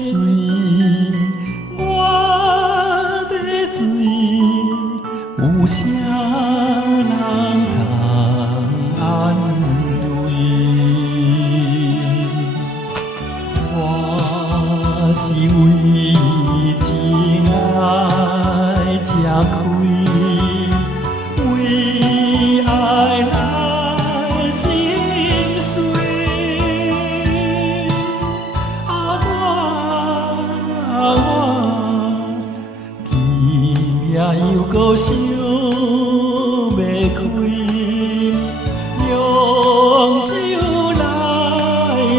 水，我的水，有啥人通安慰？我是为情爱才开，为爱来心碎。伊也又搁想要开，用酒来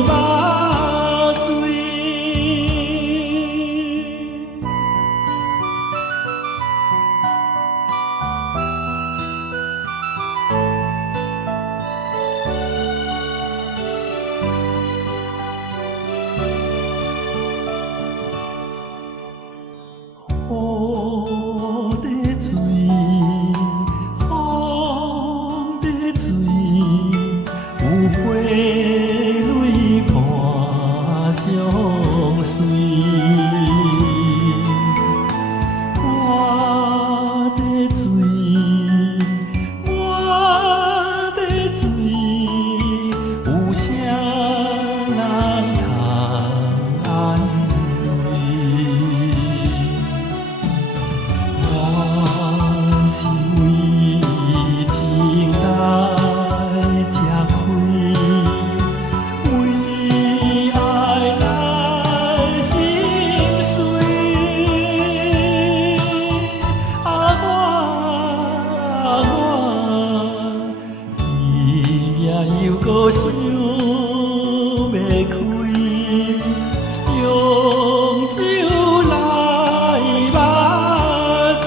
麻醉。雨的水，风的水，有花蕊伴相随。我的水，我的水，有啥人通安慰？我是为情爱才开，为爱来心碎。伊也又搁想要开，用酒来麻醉。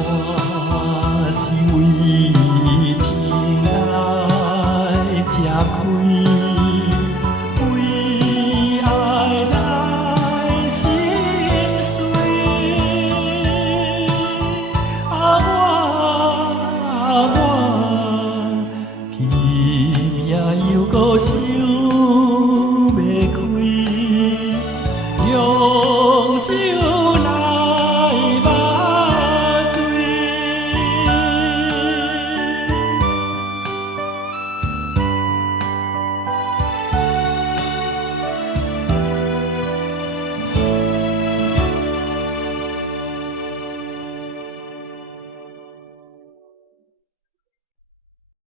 我是为情爱才开，为爱来心碎。我伊也又搁想。